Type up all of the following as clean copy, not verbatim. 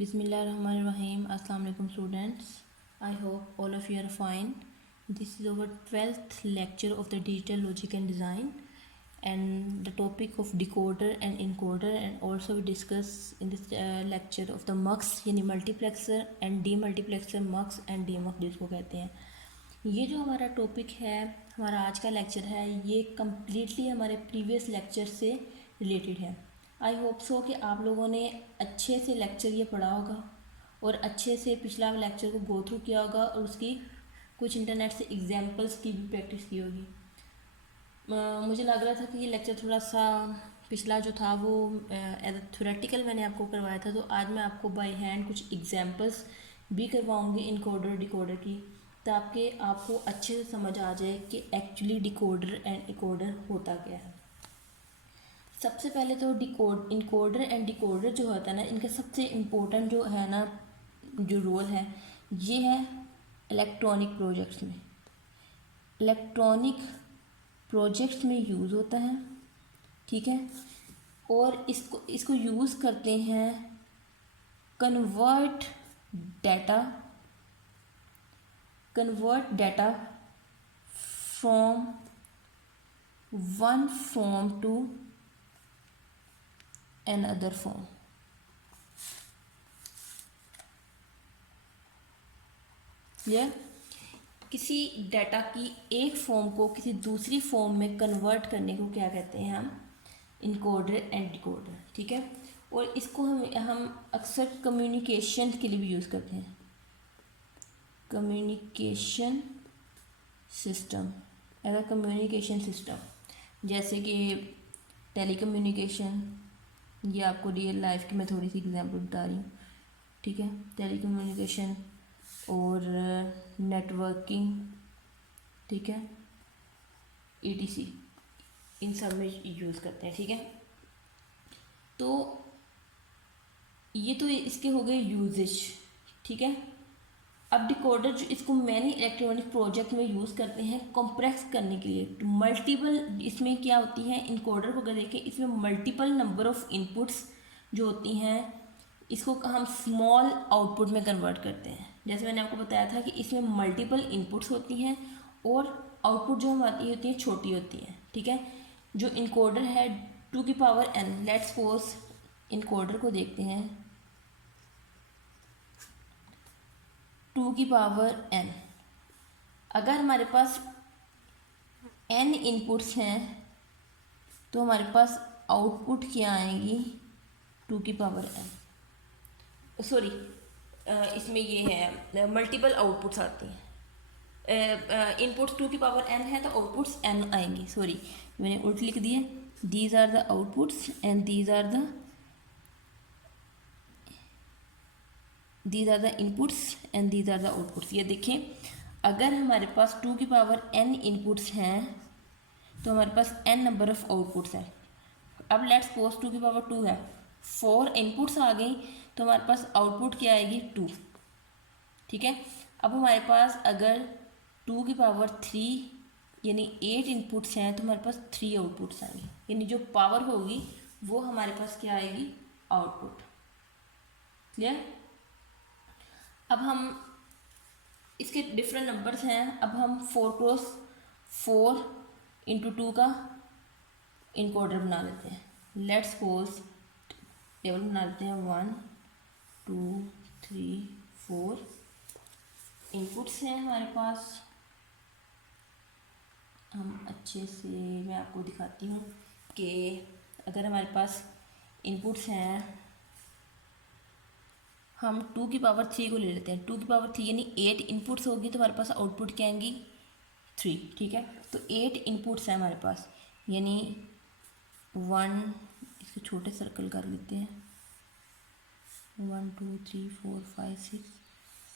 Bismillahirrahmanirrahim. Assalamu alaikum students. I hope all of you are fine. This is our 12th lecture of the digital logic and design, and the topic of decoder and encoder, and also we discuss in this lecture of the mux यानी multiplexer and demultiplexer, mux and demux जिसको कहते हैं। ये जो हमारा topic है, हमारा आज का लेक्चर है, ये कम्प्लीटली हमारे प्रीवियस लेक्चर से रिलेटेड है। आई होप सो कि आप लोगों ने अच्छे से लेक्चर ये पढ़ा होगा और अच्छे से पिछला लेक्चर को गो थ्रू किया होगा और उसकी कुछ इंटरनेट से एग्जांपल्स की भी प्रैक्टिस की होगी। मुझे लग रहा था कि ये लेक्चर थोड़ा सा पिछला जो था वो एज अ थ्योरेटिकल मैंने आपको करवाया था, तो आज मैं आपको बाय हैंड कुछ एग्जांपल्स भी करवाऊँगी इनकोडर डिकोडर की, ताकि आपको अच्छे से समझ आ जाए कि एक्चुअली डिकोडर एंड डिकोडर होता क्या है। सबसे पहले तो इनकोडर एंड डिकोडर जो होता है ना, इनका सबसे इम्पोर्टेंट जो है ना, जो रोल है, ये है इलेक्ट्रॉनिक प्रोजेक्ट्स में यूज़ होता है, ठीक है। और इसको यूज़ करते हैं convert data from one form to another form। Clear? किसी डाटा की एक फॉर्म को किसी दूसरी फॉर्म में कन्वर्ट करने को क्या कहते हैं हम? इनकोडर एंड डिकोडर, ठीक है। और इसको हम अक्सर कम्युनिकेशन के लिए भी यूज़ करते हैं, communication system, as a communication system, जैसे कि टेलीकम्युनिकेशन। ये आपको रियल लाइफ की मैं थोड़ी सी एग्जांपल बता रही हूँ, ठीक है। टेलीकम्युनिकेशन और नेटवर्किंग, ठीक है, ETC, इन सब में यूज़ करते हैं, ठीक है। तो ये तो इसके हो गए यूजेज, ठीक है। अब डिकोडर जो इसको मैनी इलेक्ट्रॉनिक प्रोजेक्ट में यूज़ करते हैं कॉम्प्रेक्स करने के लिए, तो मल्टीपल इसमें क्या होती है, इनकोडर को अगर देखें इसमें मल्टीपल नंबर ऑफ इनपुट्स जो होती हैं, इसको हम स्मॉल आउटपुट में कन्वर्ट करते हैं। जैसे मैंने आपको बताया था कि इसमें मल्टीपल इनपुट्स होती हैं और आउटपुट जो हमारी होती है छोटी होती है, ठीक है। जो इनकोडर है 2 की power n, let's suppose encoder को देखते हैं 2 की पावर n। अगर हमारे पास n इनपुट्स हैं तो हमारे पास आउटपुट क्या आएगी, 2 की पावर n, सॉरी इसमें ये है मल्टीपल आउटपुट्स आती हैं। इनपुट्स 2 की पावर n है तो आउटपुट्स n आएंगी, सॉरी मैंने उल्ट लिख दिए। These are the outputs and these are the inputs and these are the outputs. ये देखें, अगर हमारे पास 2 की पावर n इनपुट्स हैं तो हमारे पास n नंबर ऑफ आउटपुट्स हैं। अब लेट्स सपोज 2 की पावर 2 है, 4 इनपुट्स आ गई तो हमारे पास आउटपुट क्या आएगी, 2, ठीक है। अब हमारे पास अगर 2 की पावर 3 यानी 8 इनपुट्स हैं तो हमारे पास 3 आउटपुट्स आएंगे, यानी जो पावर होगी वो हमारे पास क्या आएगी, आउटपुट। क्लियर? अब हम इसके डिफरेंट नंबर्स हैं, अब हम 4x4 इंटू 2 का इनकोडर बना लेते हैं। लेट्स सपोज टेबल बना लेते हैं, 1 2 3 4 इनपुट्स हैं हमारे पास। हम अच्छे से मैं आपको दिखाती हूँ कि अगर हमारे पास इनपुट्स हैं, हम 2 की पावर 3 को ले लेते हैं। 2 की पावर 3 यानी 8 इनपुट्स होगी तो हमारे पास आउटपुट क्या आएंगी, 3, ठीक है। तो 8 इनपुट्स हैं हमारे पास, यानी 1, इसको छोटे सर्कल कर लेते हैं, 1 2 3 4 5 6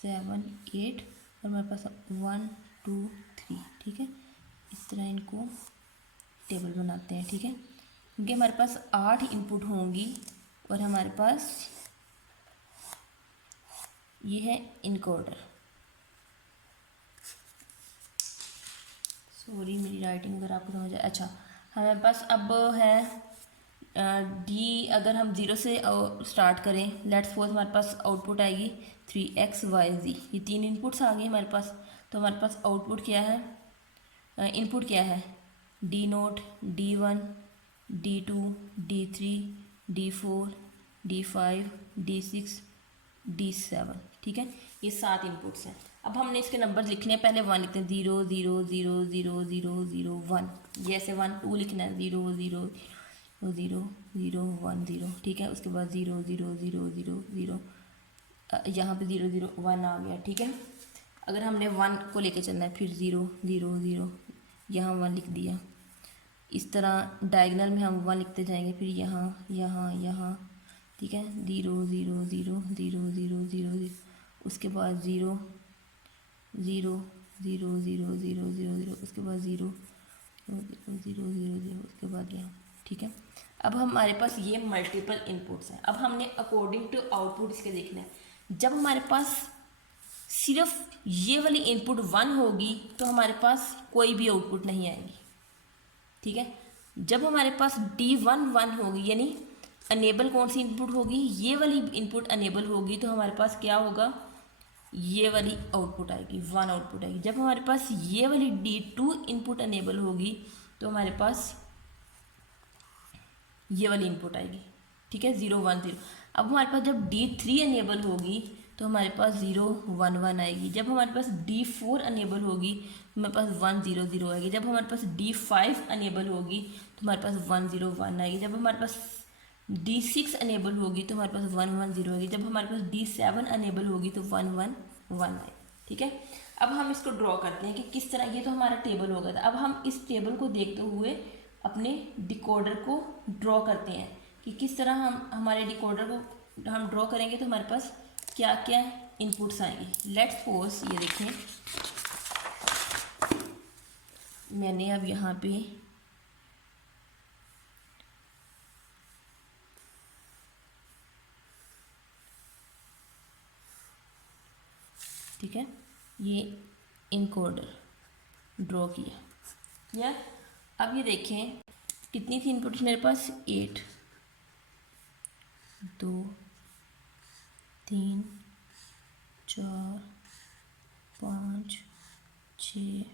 7 8 और हमारे पास 1 2 3, ठीक है। इस तरह इनको टेबल बनाते हैं, ठीक है, क्योंकि हमारे पास 8 इनपुट होंगी और हमारे पास ये है इनकोडर। सॉरी मेरी राइटिंग अगर आपको समझ आए। अच्छा, हमारे पास अब है डी अगर हम ज़ीरो से स्टार्ट करें, लेट्स सपोज हमारे पास आउटपुट आएगी 3x y z, ये तीन इनपुट्स आ गए हमारे पास। तो हमारे पास आउटपुट क्या है, इनपुट क्या है, D0, D1, D2, D3, D4, D5, D6, D7, ठीक है, ये 7 इनपुट्स हैं। अब हमने इसके नंबर लिखने हैं, पहले 1 लिखते हैं, 0 0 0 0 0 0 1, ये ऐसे 1 2 लिखना है, 0 0 0 0 1 0, ठीक है। उसके बाद 0 0 0 0 0, यहाँ पे 0 0 1 आ गया, ठीक है। अगर हमने 1 को लेके चलना है, फिर 0 0 0, यहाँ 1 लिख दिया। इस तरह डायगनल में हम 1 लिखते जाएंगे, फिर यहाँ यहाँ यहाँ, ठीक है, 0 0 0 0 0 0, उसके बाद 0 0 0 0 0 0 0, उसके बाद 0 0 0 0, उसके बाद यहाँ, ठीक है। अब हमारे पास ये मल्टीपल इनपुट्स हैं। अब हमने अकॉर्डिंग टू आउटपुट इसके देखना है। जब हमारे पास सिर्फ ये वाली इनपुट 1 होगी तो हमारे पास कोई भी आउटपुट नहीं आएगी, ठीक है। जब हमारे पास D1 1 होगी, यानी अनेबल कौन सी इनपुट होगी, ये वाली इनपुट अनेबल होगी, तो हमारे पास क्या होगा, ये वाली आउटपुट आएगी, 1 आउटपुट आएगी। जब हमारे पास ये वाली D2 इनपुट अनेबल होगी तो हमारे पास ये वाली इनपुट आएगी, ठीक है, 0 1 0। अब हमारे पास जब D3 अनेबल होगी तो हमारे पास 0 1 1 आएगी। जब हमारे पास D4 अनेबल होगी तो हमारे पास 1 0 0 आएगी। जब हमारे पास D5 अनेबल होगी तो हमारे पास 1 0 1 आएगी। जब हमारे पास D6 अनेबल होगी तो हमारे पास 1 1 0 आएगी। जब हमारे पास D7 अनेबल होगी तो 1 1 1 आएगी, ठीक है। अब हम इसको ड्रॉ करते हैं कि किस तरह, ये तो हमारा टेबल हो गया था। अब हम इस टेबल को देखते हुए अपने डिकोडर को ड्रॉ करते हैं कि किस तरह हम हमारे डिकोडर को हम ड्रॉ करेंगे तो हमारे पास क्या क्या इनपुट्स आएंगे। लेट्स सपोज ये देखें, मैंने अब यहाँ पे ठीक है, ये इनकोडर ड्रॉ किया या। अब ये देखें कितनी थी इनपुट्स मेरे पास, 8 2 3 4 5 6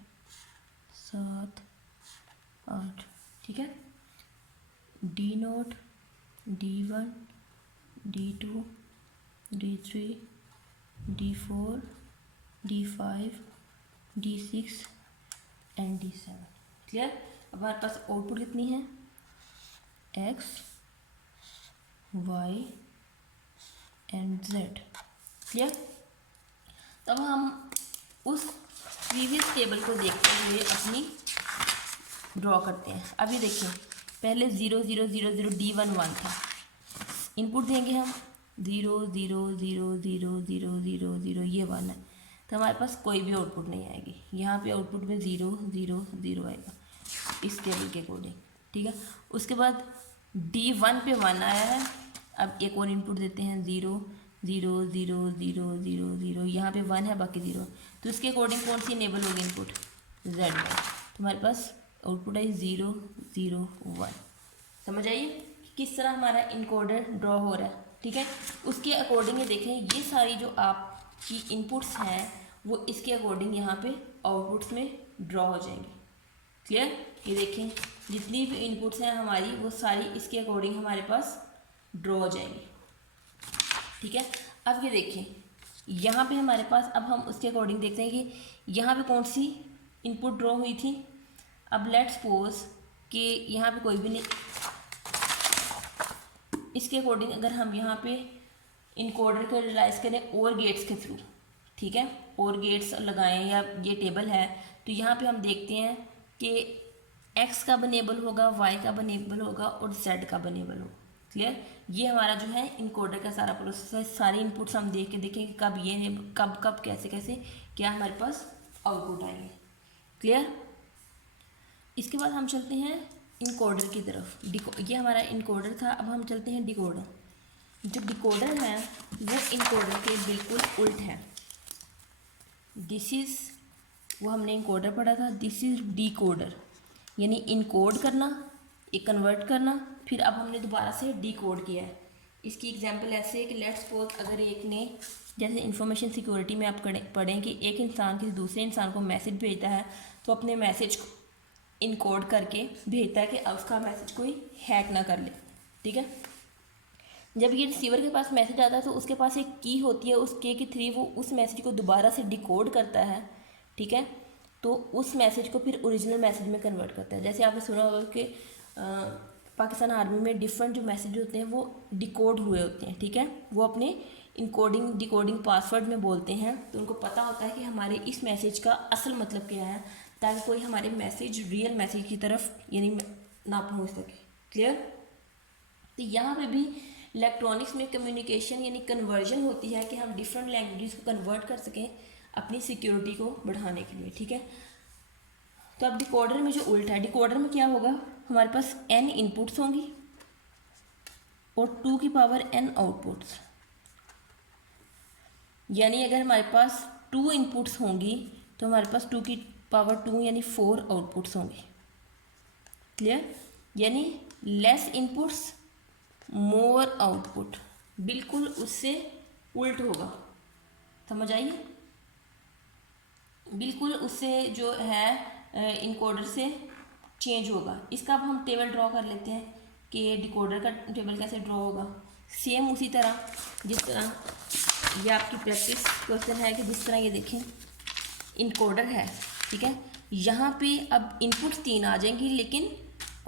7 8, ठीक है। D0, D1, D2, D3, D4, D5, D6 and D7, clear. अब हमारे पास आउटपुट कितनी है, X Y and Z, clear. तब हम उस प्रीवियस टेबल को देखते हुए अपनी ड्रॉ करते हैं। अभी देखिए पहले 0 0 0 0 D1 1 था, इनपुट देंगे हम 0 0 0 0 0 0 0, ये 1 है, तो हमारे पास कोई भी आउटपुट नहीं आएगी। यहाँ पे आउटपुट में 0 0 0 आएगा इस टेबल के अकॉर्डिंग, ठीक है। उसके बाद D1 पे 1 आया है, अब एक और इनपुट देते हैं 0 0 0 0 0 0, यहाँ पे 1 है बाकी 0, तो इसके अकॉर्डिंग कौन सी इनेबल होगी इनपुट, Z1, तो हमारे पास आउटपुट है 0 0 1। समझ आइए किस तरह हमारा इनकोडर ड्रॉ हो रहा है, ठीक है। उसके अकॉर्डिंग ये देखें, ये सारी जो आपकी इनपुट्स हैं वो इसके अकॉर्डिंग यहाँ पे आउटपुट्स में ड्रॉ हो जाएंगी, क्लियर। ये देखें जितनी भी इनपुट्स हैं हमारी वो सारी इसके अकॉर्डिंग हमारे पास ड्रॉ हो जाएंगी, ठीक है। अब ये देखें यहाँ पे हमारे पास, अब हम उसके अकॉर्डिंग देखते हैं कि यहाँ पे कौन सी इनपुट ड्रॉ हुई थी। अब लेट्स सपोज कि यहाँ पे कोई भी नहीं, इसके अकॉर्डिंग अगर हम यहाँ पे इनकोडर को रियलाइज करें और गेट्स के थ्रू, ठीक है, और गेट्स लगाएं या ये टेबल है, तो यहाँ पे हम देखते हैं कि X का बनेबल होगा, Y का बनेबल होगा और Z का बनेबल होगा, क्लियर। ये हमारा जो है इनकोडर का सारा प्रोसेस है। सारे इनपुट्स हम देख के देखें कि कब ये कब कब कैसे कैसे क्या हमारे पास आउटपुट आएंगे, क्लियर। इसके बाद हम चलते हैं इनकोडर की तरफ। ये हमारा इनकोडर था, अब हम चलते हैं डिकोडर। जो डिकोडर है वो इनकोडर के बिल्कुल उल्ट है। दिस इज़, वो हमने इनकोडर पढ़ा था, दिस इज़ डिकोडर, यानी इनकोड करना एक कन्वर्ट करना, फिर अब हमने दोबारा से डिकोड किया है। इसकी एग्जांपल ऐसे है कि लेट्स सपोज अगर एक ने, जैसे इंफॉर्मेशन सिक्योरिटी में आप पढ़ें कि एक इंसान किसी दूसरे इंसान को मैसेज भेजता है तो अपने मैसेज को इनकोड करके भेजता है कि उसका मैसेज कोई हैक ना कर ले, ठीक है। जब ये रिसीवर के पास मैसेज आता है तो उसके पास एक की होती है, उस की के थ्रू वो उस मैसेज को दोबारा से डिकोड करता है, ठीक है। तो उस मैसेज को फिर ओरिजिनल मैसेज में कन्वर्ट करता है। जैसे आपने सुना होगा कि पाकिस्तान आर्मी में डिफरेंट जो मैसेज होते हैं वो डिकोड हुए होते हैं, ठीक है। वो अपने इनकोडिंग डिकोडिंग पासवर्ड में बोलते हैं, तो उनको पता होता है कि हमारे इस मैसेज का असल मतलब क्या है, ताकि कोई हमारे मैसेज रियल मैसेज की तरफ यानी ना पहुंच सके। क्लियर। तो यहाँ पे भी इलेक्ट्रॉनिक्स में कम्युनिकेशन यानी कन्वर्जन होती है कि हम डिफरेंट लैंग्वेजेस को कन्वर्ट कर सकें अपनी सिक्योरिटी को बढ़ाने के लिए, ठीक है। तो अब डिकोडर में जो उल्टा है, डिकोडर में क्या होगा, हमारे पास n इनपुट्स होंगी और 2 की पावर n आउटपुट्स, यानी अगर हमारे पास 2 इनपुट्स होंगी तो हमारे पास 2 की पावर 2 यानी 4 आउटपुट्स होंगे। क्लियर। यानी लेस इनपुट्स मोर आउटपुट, बिल्कुल उससे उल्ट होगा, समझ आइए, बिल्कुल उससे जो है इनकोडर से चेंज होगा। इसका अब हम टेबल ड्रॉ कर लेते हैं कि डिकोडर का टेबल कैसे ड्रॉ होगा। सेम उसी तरह जिस तरह ये आपकी प्रैक्टिस क्वेश्चन है कि जिस तरह ये देखें इनकोडर है, ठीक है। यहाँ पे अब इनपुट्स 3 आ जाएंगी लेकिन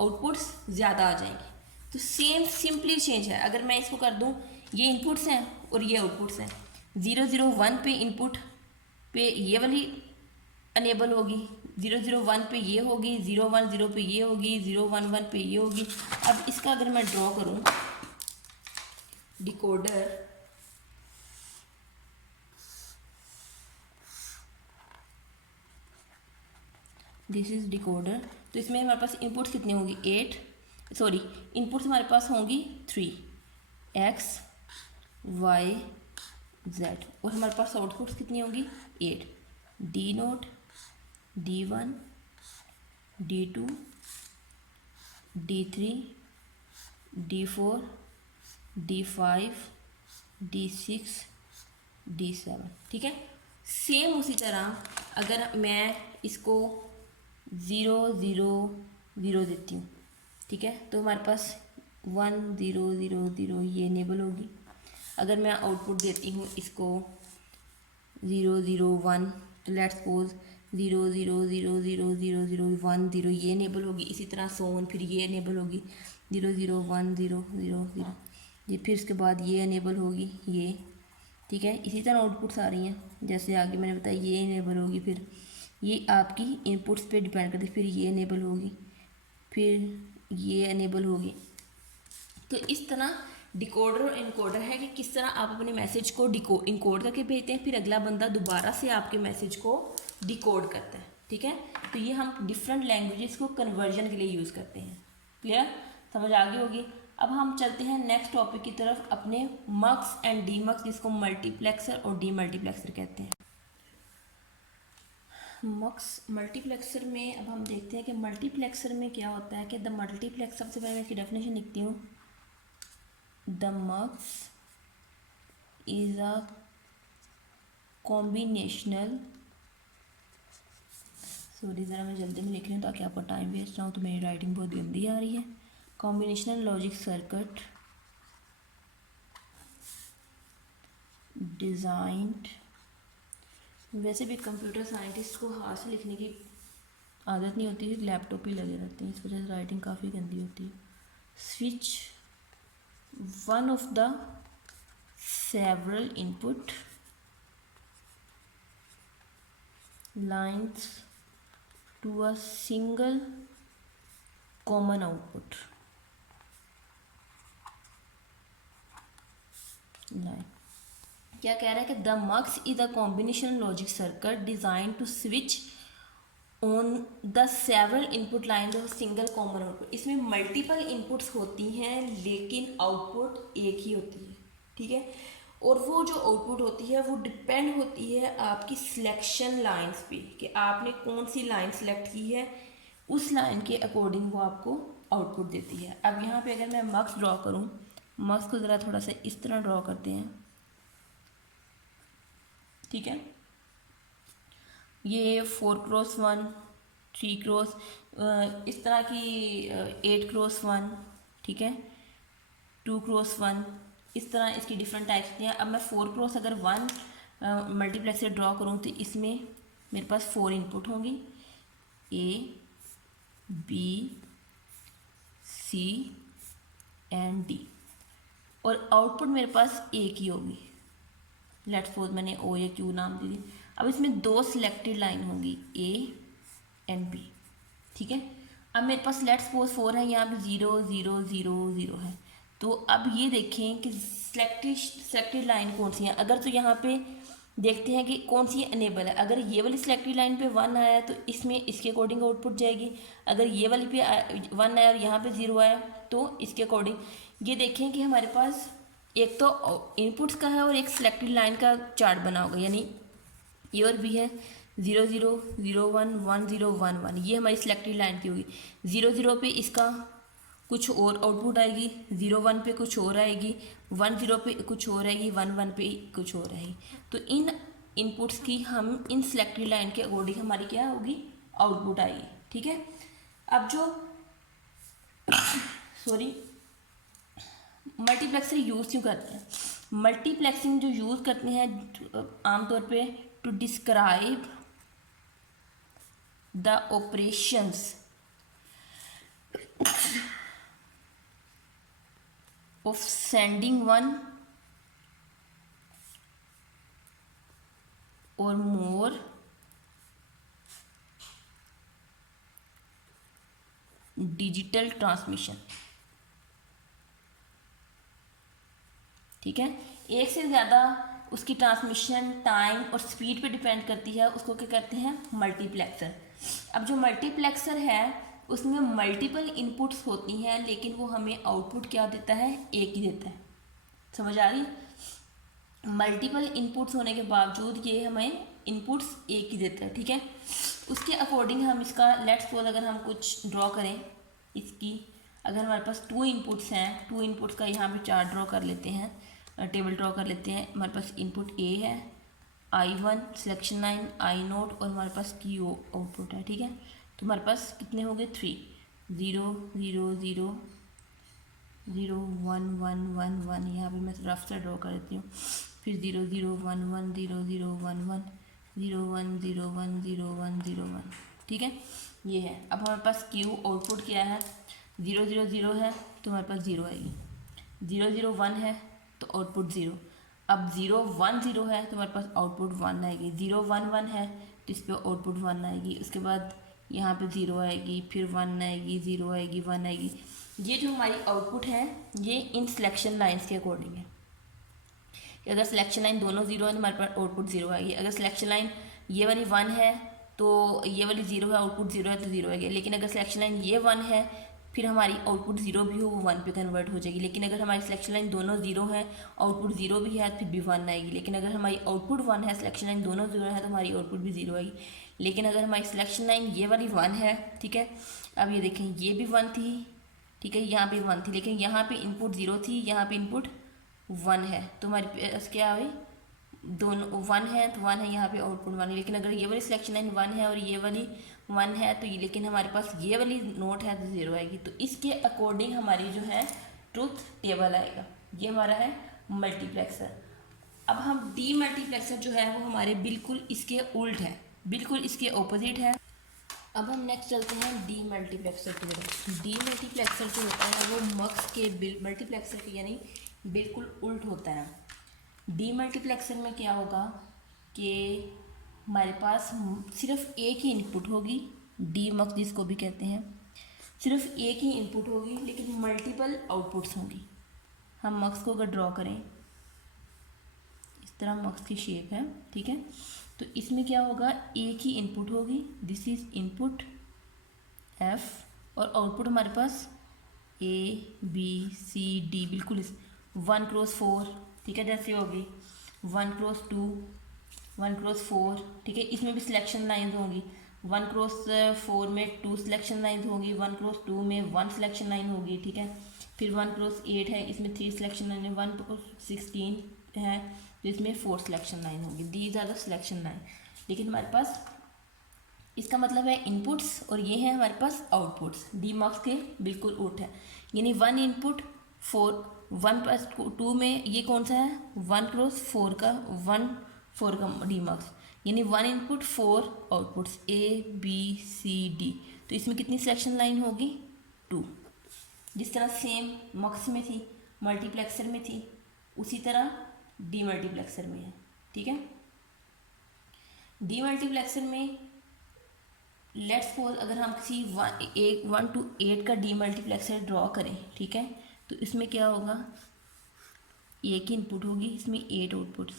आउटपुट्स ज़्यादा आ जाएंगी, तो सेम सिंपली चेंज है। अगर मैं इसको कर दूँ, ये इनपुट्स हैं और ये आउटपुट्स हैं, 001 पे इनपुट पे ये वाली अनेबल होगी, 001 पे ये होगी, 010 पे ये होगी, 011 पे ये होगी। अब इसका अगर मैं ड्रॉ करूं डिकोडर, दिस इज डिकोडर, तो इसमें हमारे पास इनपुट्स कितनी होंगी, 8, सॉरी इनपुट्स हमारे पास होंगी 3, x y z, और हमारे पास आउटपुट्स कितनी होंगी 8, D0 D1 D2 D3 D4 D5 D6 D7, ठीक है। सेम उसी तरह अगर मैं इसको 0 0 0 देती हूँ, ठीक है, तो हमारे पास 1 0 0 0 ये इनेबल होगी। अगर मैं आउटपुट देती हूँ इसको 0 0 1, तो लेट्स सपोज 0 0 0 0 0 0 1 0 ये इनेबल होगी। इसी तरह सोन फिर ये इनेबल होगी 0 0 1 0 0 0, ये फिर उसके बाद ये इनेबल होगी ये, ठीक है। इसी तरह आउटपुट्स आ रही हैं, जैसे आगे मैंने बताया ये इनेबल होगी, फिर ये आपकी इनपुट्स पे डिपेंड करती है, फिर ये इनेबल होगी, फिर ये इनेबल होगी। तो इस तरह डिकोडर और इनकोडर है कि किस तरह आप अपने मैसेज को इनकोड करके भेजते हैं, फिर अगला बंदा दोबारा से आपके मैसेज को डिकोड करता है, ठीक है। तो ये हम डिफरेंट लैंग्वेजेस को कन्वर्जन के लिए यूज़ करते हैं। क्लियर, समझ आ गई होगी। अब हम चलते हैं नेक्स्ट टॉपिक की तरफ, अपने मक्स एंड डीमक्स, जिसको मल्टीप्लेक्सर और डीमल्टीप्लेक्सर कहते हैं। मक्स मल्टीप्लेक्सर में अब हम देखते हैं कि मल्टीप्लेक्सर में क्या होता है कि द मल्टीप्लेक्स, सबसे पहले मैं इसकी डेफिनेशन लिखती हूँ। The mux is a combinational, sorry ज़रा मैं जल्दी में लिख रही हूँ ताकि आपका टाइम वेस्ट ना हो, तो मेरी राइटिंग बहुत गंदी आ रही है। कॉम्बिनेशनल लॉजिक सर्किट डिज़ाइंड, वैसे भी कंप्यूटर साइंटिस्ट को हाथ से लिखने की आदत नहीं होती, लैपटॉप ही लगे रहते हैं, इस वजह से राइटिंग काफ़ी गंदी होती है। Switch one of the several input lines to a single common output line. क्या कह रहा है कि the mux is a combination logic circuit design to switch on the several input line of single common output. इसमें multiple inputs होती हैं लेकिन output एक ही होती है, ठीक है। और वो जो आउटपुट होती है वो डिपेंड होती है आपकी सिलेक्शन लाइंस पे, कि आपने कौन सी लाइन सेलेक्ट की है, उस लाइन के अकॉर्डिंग वो आपको आउटपुट देती है। अब यहाँ पे अगर मैं मक्स ड्रॉ करूँ, मक्स को ज़रा थोड़ा सा इस तरह ड्रॉ करते हैं, ठीक है। ये 4x1, 3x इस तरह की 8x1, ठीक है, 2x1, इस तरह इसकी डिफरेंट टाइप्स की हैं। अब मैं 4x अगर 1 मल्टीप्लेक्सर ड्रॉ करूँ तो इसमें मेरे पास 4 इनपुट होंगी, A, B, C and D, और आउटपुट मेरे पास एक ही होगी। लेट्स सपोज मैंने O या Q नाम दे दी। अब इसमें 2 सिलेक्टेड लाइन होंगी, A एंड B, ठीक है। अब मेरे पास लेट्स सपोज 4 है, यहाँ पे 0 0 0 0 है। तो अब ये देखें कि सिलेक्टेड लाइन कौन सी है। अगर तो यहाँ पे देखते हैं कि कौन सी अनेबल है। अगर ये वाली सिलेक्टेड लाइन पे 1 आया तो इसमें इसके अकॉर्डिंग आउटपुट जाएगी। अगर ये वाली पे 1 आया और यहाँ पे 0 आया तो इसके अकॉर्डिंग। ये देखें कि हमारे पास एक तो इनपुट्स का है और एक सिलेक्टेड लाइन का चार्ट बना होगा, यानी ए और बी है, 0 0 0 1 1 0 1 1, ये हमारी सिलेक्टेड लाइन की होगी। 0 0 पे इसका कुछ और आउटपुट आएगी, 0 1 पे कुछ और आएगी, 1 0 पे कुछ और आएगी, 1 1 पे कुछ और आएगी। तो इन इनपुट्स की हम इन सिलेक्टेड लाइन के अकॉर्डिंग हमारी क्या होगी, आउटपुट आएगी, ठीक है। अब जो सॉरी मल्टीप्लेक्सर यूज़ क्यों करते हैं, मल्टीप्लेक्सिंग जो यूज़ करते हैं आमतौर पे to describe the operations of sending one or more digital transmission, ठीक है। एक से ज़्यादा उसकी ट्रांसमिशन टाइम और स्पीड पे डिपेंड करती है, उसको क्या कहते हैं, मल्टीप्लेक्सर। अब जो मल्टीप्लेक्सर है उसमें मल्टीपल इनपुट्स होती हैं, लेकिन वो हमें आउटपुट क्या देता है, एक ही देता है। समझ आ रही, मल्टीपल इनपुट्स होने के बावजूद ये हमें इनपुट्स एक ही देता है, ठीक है। उसके अकॉर्डिंग हम इसका लेट्स सपोज अगर हम कुछ ड्रॉ करें इसकी, अगर हमारे पास 2 इनपुट्स हैं, 2 इनपुट्स का यहाँ पे चार्ट ड्रॉ कर लेते हैं, टेबल ड्रॉ कर लेते हैं। हमारे पास इनपुट A है, I1 सिलेक्शन लाइन, I0 और हमारे पास Q आउटपुट है, ठीक है। तो हमारे पास कितने हो गए, 3, 0 0 0 0 1 1 1 1, यहाँ पे मैं रफ से ड्रॉ कर देती हूँ। फिर 0 0 1 1 0 0 1 1 0 1 0 1 0 1 0 1, ठीक है, ये है। अब हमारे पास Q आउटपुट क्या है, 0 0 0 है तो हमारे पास 0 आएगी, 0 0 1 है तो आउटपुट 0। अब 0 1 0 है तो हमारे पास आउटपुट 1 आएगी, 0 1 1 है तो इस पर आउटपुट 1 आएगी। उसके बाद यहाँ पे 0 आएगी, फिर 1 आएगी, 0 आएगी, 1 आएगी। ये जो हमारी आउटपुट है ये इन सिलेक्शन लाइंस के अकॉर्डिंग है। अगर सिलेक्शन लाइन दोनों 0 है तो हमारे पास आउटपुट 0 आएगी। अगर सिलेक्शन लाइन ये वाली 1 है तो ये वाली 0 है, आउटपुट 0 है तो 0 आएगी। लेकिन अगर सिलेक्शन लाइन ये 1 है फिर हमारी आउटपुट 0 भी हो वो 1 पे कन्वर्ट हो जाएगी। लेकिन अगर हमारी सिलेक्शन लाइन दोनों 0 है, आउटपुट 0 भी है, फिर भी 1 आएगी। लेकिन अगर हमारी आउटपुट 1 है, सिलेक्शन लाइन दोनों 0 है तो हमारी आउटपुट भी 0 आएगी। लेकिन अगर हमारी सिलेक्शन लाइन ये वाली 1 है, ठीक है, अब ये देखें ये भी 1 थी, ठीक है, यहाँ पे 1 थी, लेकिन यहाँ पे इनपुट 0 थी, यहाँ पे इनपुट 1 है, तो हमारे पास क्या हुई, दोनों 1 है तो 1 है, यहाँ पे आउटपुट 1 है। लेकिन अगर ये वाली सिलेक्शन लाइन 1 है और ये वाली 1 है तो ये, लेकिन हमारे पास ये वाली नोट है तो 0 आएगी। तो इसके अकॉर्डिंग हमारी जो है ट्रुथ टेबल आएगा। ये हमारा है मल्टीप्लेक्सर। अब हम डी मल्टीप्लेक्सर जो है वो हमारे बिल्कुल इसके उल्ट है, बिल्कुल इसके ऑपोजिट है। अब हम नेक्स्ट चलते हैं डी मल्टीप्लेक्सर की तरफ। डी मल्टीप्लेक्सर जो होता है वो मक्स के मल्टीप्लेक्सर के यानी बिल्कुल उल्ट होता है। डी मल्टीप्लेक्सर में क्या होगा कि हमारे पास सिर्फ एक ही इनपुट होगी, डी मक्स जिसको भी कहते हैं, सिर्फ एक ही इनपुट होगी लेकिन मल्टीपल आउटपुट्स होंगी। हम मक्स को अगर ड्रॉ करें, इस तरह मक्स की शेप है, ठीक है, तो इसमें क्या होगा, एक ही इनपुट होगी, दिस इज इनपुट एफ, और आउटपुट हमारे पास ए बी सी डी, बिल्कुल 1x4, ठीक है, जैसे होगी 1x2 1x4, ठीक है। इसमें भी सिलेक्शन लाइंस होंगी 1 क्रॉस 4 में 2 सिलेक्शन लाइन होगी, 1 क्रॉस 2 में 1 सिलेक्शन लाइन होगी, ठीक है। फिर 1 क्रॉस 8 है, इसमें 3 सिलेक्शन लाइन है, 1 क्रॉस 16 है तो इसमें 4 सिलेक्शन लाइन होगी। These are the selection line. लेकिन हमारे पास इसका मतलब है इनपुट्स और ये है हमारे पास आउटपुट्स, डी मार्क्स के बिल्कुल उल्ट है। यानी 1 इनपुट 4, 1+2 में ये कौन सा है, 1 क्रॉस 4 का 1 4 का डी मार्क्स, यानी 1 इनपुट 4 आउटपुट्स ABCD। तो इसमें कितनी सिलेक्शन लाइन होगी, 2। जिस तरह सेम मक्स में थी, मल्टीप्लेक्सर में थी, उसी तरह डी मल्टीप्लेक्सर में है, ठीक है। डी मल्टीप्लेक्सर में लेट्स सपोज अगर हम किसी 1 to 8 का डी मल्टीप्लेक्सर ड्रॉ करें, ठीक है, तो इसमें क्या होगा, एक ही इनपुट होगी, इसमें 8 आउटपुट्स,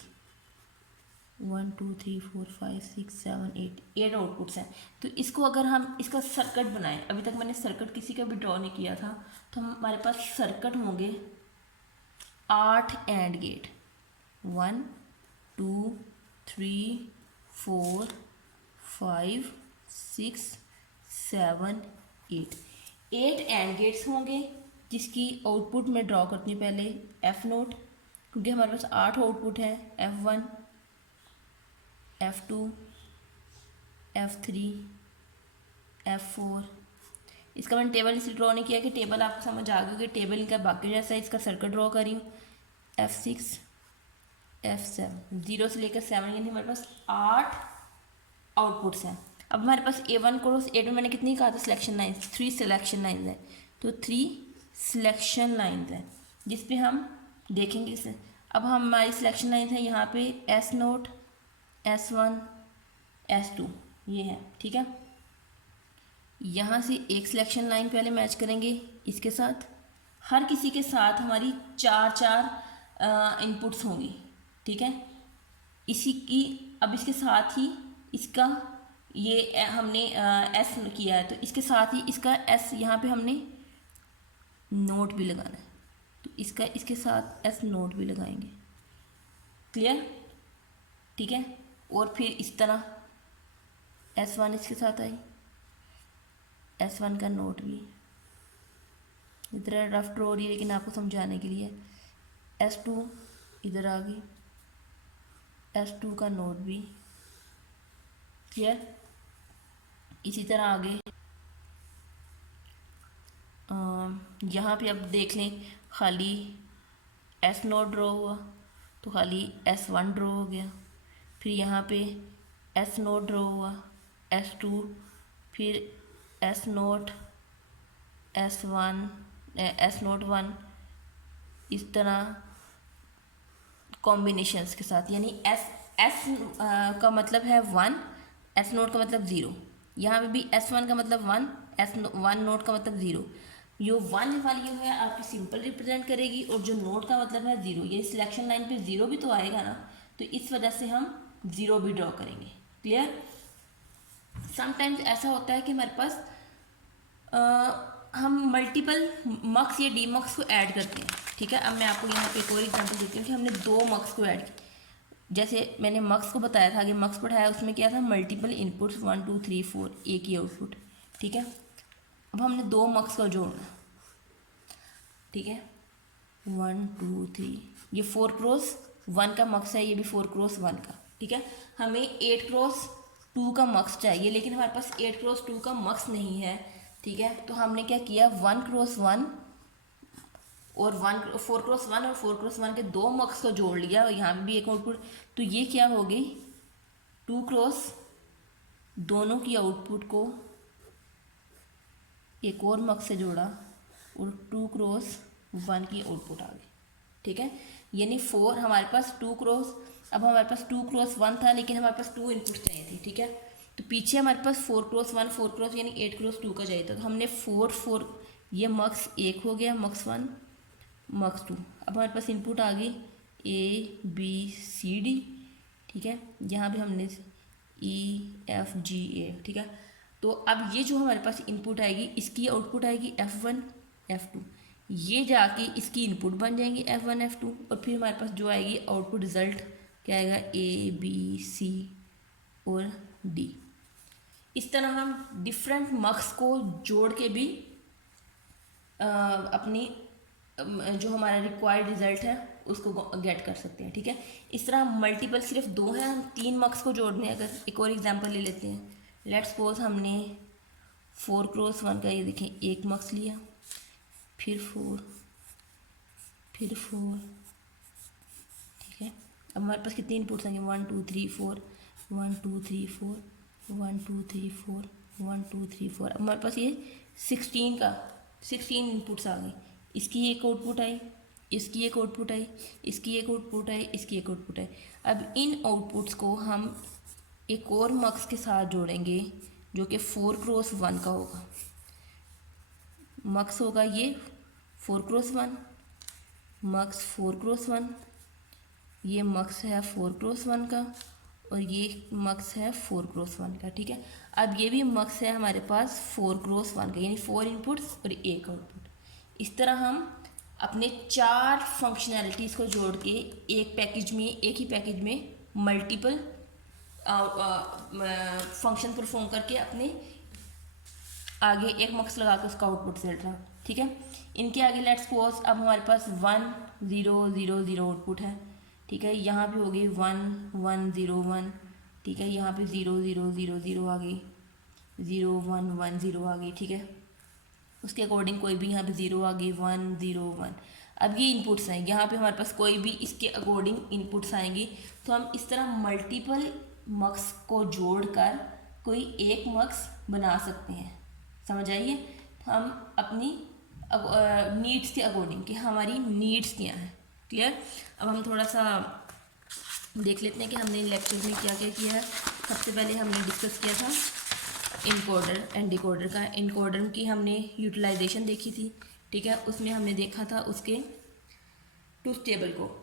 1 2 3 4 5 6 7 8 आउटपुट्स हैं। तो इसको अगर हम इसका सर्किट बनाएं, अभी तक मैंने सर्किट किसी का भी ड्रॉ नहीं किया था, तो हमारे पास सर्किट होंगे 8 एंड गेट, 1 2 3 4 5 6 7 8 एंड गेट्स होंगे, जिसकी आउटपुट में ड्रॉ करती हूँ पहले F0, क्योंकि हमारे पास 8 आउटपुट है, F1 F2 F3 F4। इसका मैंने टेबल इसलिए ड्रॉ नहीं किया कि टेबल आपको समझ आ गया कि टेबल इनका बाकी जैसा है, इसका सर्किट ड्रॉ कर रही हूँ। F6 F7, 0 से लेकर 7, यानी हमारे पास 8 आउटपुट्स हैं। अब हमारे पास A1 क्रॉस 8 में मैंने कितनी कहा था सिलेक्शन लाइन, 3 सिलेक्शन लाइन है, तो 3 सिलेक्शन लाइन है, जिस पे हम देखेंगे इसे। अब हमारी सिलेक्शन लाइन है यहाँ पे S0 S1 S2 ये है, ठीक है। यहाँ से एक सिलेक्शन लाइन पहले मैच करेंगे इसके साथ, हर किसी के साथ हमारी 4 इनपुट्स होंगी, ठीक है। इसी की अब इसके साथ ही इसका ये हमने एस किया है, तो इसके साथ ही इसका एस यहाँ पे हमने नोट भी लगाना है, तो इसका इसके साथ एस नोट भी लगाएंगे, क्लियर, ठीक है। और फिर इस तरह S1 इसके साथ आई, S1 का नोट भी, इधर रफ ड्रॉ हो रही है लेकिन आपको समझाने के लिए। S2 इधर आ गई, S2 का नोट भी, क्लियर। इसी तरह आगे यहाँ पे अब देख लें, खाली S नोट ड्रॉ हुआ तो खाली S1 ड्रॉ हो गया, फिर यहाँ पे S नोट ड्रॉ हुआ, S2, फिर S note S1 S note 1, इस तरह कॉम्बिनेशंस के साथ, यानी S का मतलब है 1, S नोट का मतलब 0, यहाँ पे भी S1 का मतलब 1, S1 नोट का मतलब 0। जो 1 वाली है आपकी सिंपल रिप्रेजेंट करेगी, और जो नोट का मतलब है 0, ये सिलेक्शन लाइन पे 0 भी तो आएगा ना, तो इस वजह से हम 0 भी ड्रॉ करेंगे, क्लियर। समटाइम्स ऐसा होता है कि हमारे पास हम मल्टीपल मक्स या डी मक्स को ऐड करते हैं, ठीक है। अब मैं आपको यहाँ पे एक और एग्जांपल देती हूँ कि हमने 2 मक्स को ऐड किया, जैसे मैंने मक्स को बताया था, आगे मक्स पढ़ाया, उसमें क्या था, मल्टीपल इनपुट्स 1 2 3 4, एक ही आउटपुट, ठीक है। अब हमने 2 मक्स का जोड़ना, ठीक है, 1 2 3, ये 4 क्रॉस 1 का मक्स है, ये भी 4 क्रॉस 1 का, ठीक है। हमें 8 क्रॉस 2 का मक्स चाहिए, लेकिन हमारे पास 8 क्रॉस 2 का मक्स नहीं है, ठीक है। तो हमने क्या किया, 1 क्रॉस 1 और 4 क्रॉस 1 और 4 क्रॉस 1 के 2 मक्स को जोड़ लिया, और यहाँ भी एक आउटपुट, तो ये क्या हो गई, 2 क्रॉस दोनों की आउटपुट को एक और मक्स से जोड़ा, और 2 क्रॉस 1 की आउटपुट आ गई, ठीक है। यानी 4 हमारे पास 2 क्रॉस, अब हमारे पास 2 क्रॉस 1 था, लेकिन हमारे पास 2 इनपुट चाहिए थी, ठीक है। तो पीछे हमारे पास 4 क्रॉस 1 4 क्रॉस यानी 8 क्रॉस 2 का चाहिए था, तो हमने 4 4, ये मक्स 1 हो गया, मक्स 1 मक्स 2। अब हमारे पास इनपुट आ गई ABCD, ठीक है। यहाँ भी हमने EFGA, ठीक है। तो अब ये जो हमारे पास इनपुट आएगी, इसकी आउटपुट आएगी F1 F2, ये जाके इसकी इनपुट बन जाएंगी F1 F2, और फिर हमारे पास जो आएगी आउटपुट रिजल्ट क्या आएगा, A B C और D। इस तरह हम डिफरेंट मक्स को जोड़ के भी अपनी जो हमारा रिक्वायर्ड रिजल्ट है उसको गेट कर सकते हैं, ठीक है। इस तरह मल्टीपल सिर्फ 2 हैं, हम 3 मक्स को जोड़ने हैं। अगर एक और एग्जांपल ले लेते हैं, लेट्स सपोज हमने 4 क्रॉस 1 का ये देखें एक मक्स लिया, फिर 4, फिर 4, ठीक है। अब हमारे पास कितने इनपुट्स आएंगे, 1 2 3 4, 1 2 3 4, 1 2 3 4, 1 2 3 4। अब हमारे पास ये 16 इनपुट्स आ गए। इसकी एक आउटपुट आई, इसकी एक आउटपुट आई, इसकी एक आउटपुट आई, इसकी एक आउटपुट आई। अब इन आउटपुट्स को हम एक और मक्स के साथ जोड़ेंगे जो कि 4 क्रॉस 1 का होगा। मक्स होगा ये 4 क्रॉस 1, मक्स 4 क्रॉस 1, ये मक्स है 4 क्रॉस 1 का, और ये मक्स है 4 क्रॉस 1 का, ठीक है। अब ये भी मक्स है हमारे पास 4 क्रॉस 1 का, यानी 4 इनपुट्स और एक आउटपुट। इस तरह हम अपने 4 फंक्शनैलिटीज़ को जोड़ के एक ही पैकेज में मल्टीपल फंक्शन परफॉर्म करके अपने आगे एक मक्स लगा के उसका आउटपुट सेट रहा, ठीक है। इनके आगे लेट्स सपोज अब हमारे पास 1 0 0 0 आउटपुट है, ठीक है। यहाँ पे हो गई 1 1 0 1, ठीक है। यहाँ पे 0 0 0 0 आ गई, 0 1 1 0 आ गई, ठीक है। उसके अकॉर्डिंग कोई भी यहाँ पे 0 आ गई, 1 0 1। अब ये इनपुट्स हैं, यहाँ पे हमारे पास कोई भी इसके अकॉर्डिंग इनपुट्स आएंगी। तो हम इस तरह मल्टीपल मक्स को जोड़कर कोई एक मक्स बना सकते हैं, समझ आइए। हम अपनी नीड्स के अकॉर्डिंग कि हमारी नीड्स क्या हैं, क्लियर। अब हम थोड़ा सा देख लेते हैं कि हमने लेक्चर में क्या क्या किया है। सबसे पहले हमने डिस्कस किया था इनकोडर एंड डिकोडर का। इनकोडर की हमने यूटिलाइजेशन देखी थी, ठीक है। उसमें हमने देखा था उसके ट्रूथ टेबल को।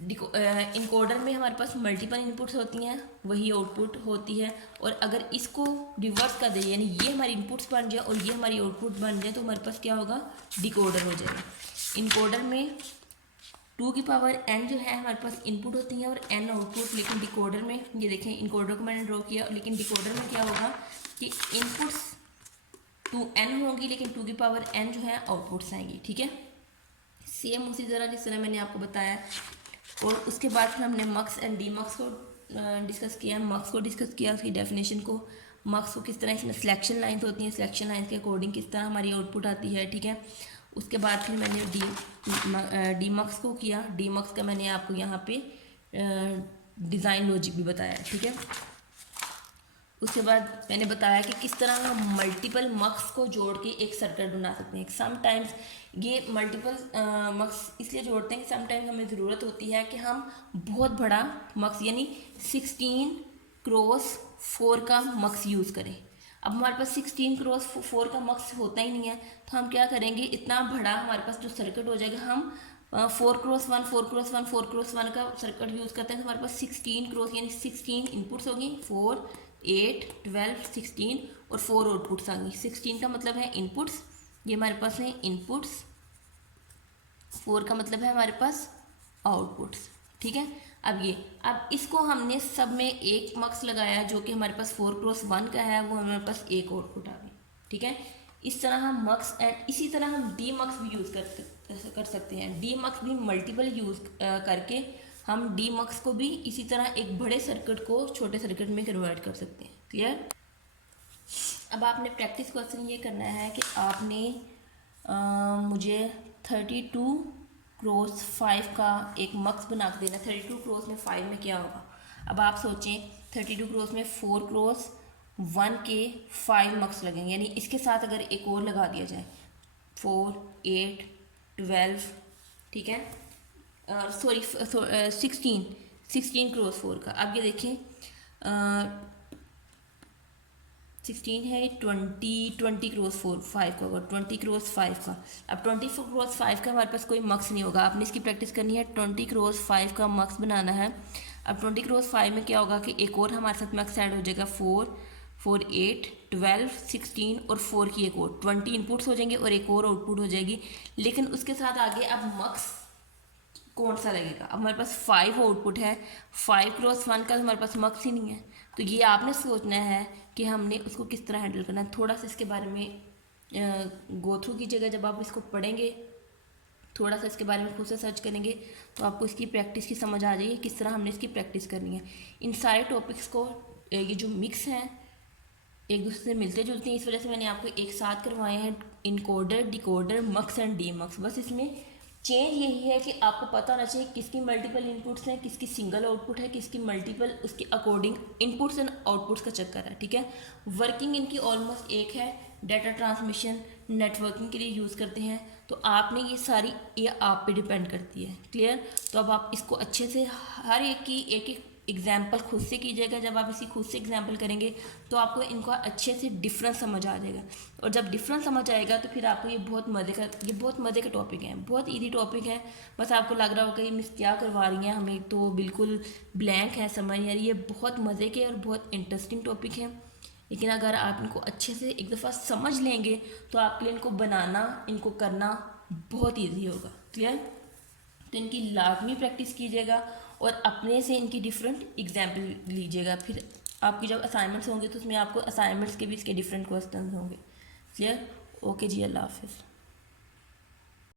इनकोडर में हमारे पास मल्टीपल इनपुट्स होती हैं, वही आउटपुट होती है। और अगर इसको रिवर्स कर दे, यानी ये हमारी इनपुट्स बन जाए और ये हमारी आउटपुट बन जाए, तो हमारे पास क्या होगा, डिकोडर हो जाएगा। इनकोडर में 2 की पावर n जो है हमारे पास इनपुट होती हैं और n आउटपुट। लेकिन डिकोडर में ये देखें, इनकोडर को मैंने ड्रॉ किया, लेकिन डिकोडर में क्या होगा कि इनपुट्स 2n होंगी, लेकिन 2 की पावर n जो है आउटपुट्स आएंगी, ठीक है। सेम उसी तरह जिस तरह मैंने आपको बताया। और उसके बाद फिर हमने मक्स एंड डी मक्स को डिस्कस किया। मक्स को डिस्कस किया, उसकी डेफिनेशन को, मक्स को किस तरह इसमें सिलेक्शन लाइन्स होती हैं, सिलेक्शन लाइन्स के अकॉर्डिंग किस तरह हमारी आउटपुट आती है, ठीक है। उसके बाद फिर मैंने डी मक्स को किया। डी मक्स का मैंने आपको यहाँ पे डिज़ाइन लॉजिक भी बताया, ठीक है। उसके बाद मैंने बताया कि किस तरह हम मल्टीपल मक्स को जोड़ के एक सर्किट बना सकते हैं। समटाइम्स ये मल्टीपल मक्स इसलिए जोड़ते हैं कि समटाइम्स हमें ज़रूरत होती है कि हम बहुत बड़ा मक्स यानी 16 क्रॉस 4 का मक्स यूज़ करें। अब हमारे पास 16 क्रॉस 4 का मक्स होता ही नहीं है, तो हम क्या करेंगे, इतना बड़ा हमारे पास जो सर्किट हो जाएगा, हम 4 क्रॉस 1 4 क्रॉस 1 4 क्रॉस 1 का सर्किट यूज़ करते हैं। तो हमारे पास 16 क्रॉस यानी 16 इनपुट्स होगी, 4 8 12 16 और 4 आउटपुट्स आ गई। 16 का मतलब है इनपुट्स, ये हमारे पास है इनपुट्स, 4 का मतलब है हमारे पास आउटपुट्स, ठीक है। अब इसको हमने सब में एक मक्स लगाया जो कि हमारे पास 4 क्रॉस 1 का है, वो हमारे पास एक आउटपुट आ गई, ठीक है। इस तरह हम मक्स एंड इसी तरह हम डी मक्स भी यूज़ कर सकते हैं। डी मक्स भी मल्टीपल यूज़ करके हम डी मक्स को भी इसी तरह एक बड़े सर्किट को छोटे सर्किट में कन्वर्ट कर सकते हैं, क्लियर। अब आपने प्रैक्टिस क्वेश्चन ये करना है कि आपने मुझे 32 क्रॉस 5 का एक मक्स बना के देना। 32 क्रॉस में 5 में क्या होगा। अब आप सोचें 32 क्रॉस में 4 क्रॉस 1 के 5 मक्स लगेंगे, यानी इसके साथ अगर एक और लगा दिया जाए 4 8 12, ठीक है, सॉरी 16 क्रॉस 4 का। अब ये देखें 16 है, 20 क्रॉस 5 का होगा, 20 क्रॉस 5 का। अब 20 क्रॉस 5 का हमारे पास कोई मक्स नहीं होगा, आपने इसकी प्रैक्टिस करनी है। 20 क्रॉस 5 का मक्स बनाना है। अब 20 क्रॉस 5 में क्या होगा कि एक और हमारे साथ मक्स ऐड हो जाएगा, 4 4 8 12 16 और 4 की एक और 20 इनपुट्स हो जाएंगे और एक और आउटपुट हो जाएगी। लेकिन उसके साथ आगे अब मक्स कौन सा लगेगा। अब हमारे पास 5 आउटपुट है, 5x1 का तो हमारे पास मक्स ही नहीं है, तो ये आपने सोचना है कि हमने उसको किस तरह हैंडल करना है। थोड़ा सा इसके बारे में गो थ्रू कीजिएगा, जब आप इसको पढ़ेंगे थोड़ा सा इसके बारे में खुद से सर्च करेंगे तो आपको इसकी प्रैक्टिस की समझ आ जाएगी किस तरह हमने इसकी प्रैक्टिस करनी है। इन सारे टॉपिक्स को ये जो मिक्स हैं एक दूसरे से मिलते जुलते हैं, इस वजह से मैंने आपको एक साथ करवाए हैं इनकोडर, डिकोडर, मक्स एंड डी मक्स। बस इसमें चेंज यही है कि आपको पता होना चाहिए किसकी मल्टीपल इनपुट्स हैं, किसकी सिंगल आउटपुट है, किसकी मल्टीपल, उसके अकॉर्डिंग इनपुट्स एंड आउटपुट्स का चक्कर है, ठीक है। वर्किंग इनकी ऑलमोस्ट एक है, डाटा ट्रांसमिशन नेटवर्किंग के लिए यूज़ करते हैं, तो आपने ये सारी ये आप पे डिपेंड करती है। क्लियर। तो अब आप इसको अच्छे से हर एक की एक एक एग्जाम्पल खुद से कीजिएगा। जब आप इसी खुद से एग्जाम्पल करेंगे तो आपको इनको अच्छे से डिफरेंस समझ आ जाएगा, और जब डिफरेंस समझ आएगा तो फिर आपको ये बहुत मज़े का टॉपिक है, बहुत ईजी टॉपिक है। बस आपको लग रहा होगा कि मिस क्या करवा रही हैं, हमें तो बिल्कुल ब्लैंक है, समझ नहीं आ रही। ये बहुत मज़े के और बहुत इंटरेस्टिंग टॉपिक है, लेकिन अगर आप इनको अच्छे से एक दफ़ा समझ लेंगे तो आपके लिए इनको बनाना, इनको करना बहुत ईजी होगा। क्लियर। तो इनकी लाजमी प्रैक्टिस कीजिएगा और अपने से इनकी डिफरेंट एग्जाम्पल लीजिएगा। फिर आपकी जब असाइनमेंट्स होंगे तो उसमें आपको असाइनमेंट्स के भी इसके डिफरेंट क्वेश्चन होंगे। क्लियर। ओके जी, अल्लाह हाफिज़।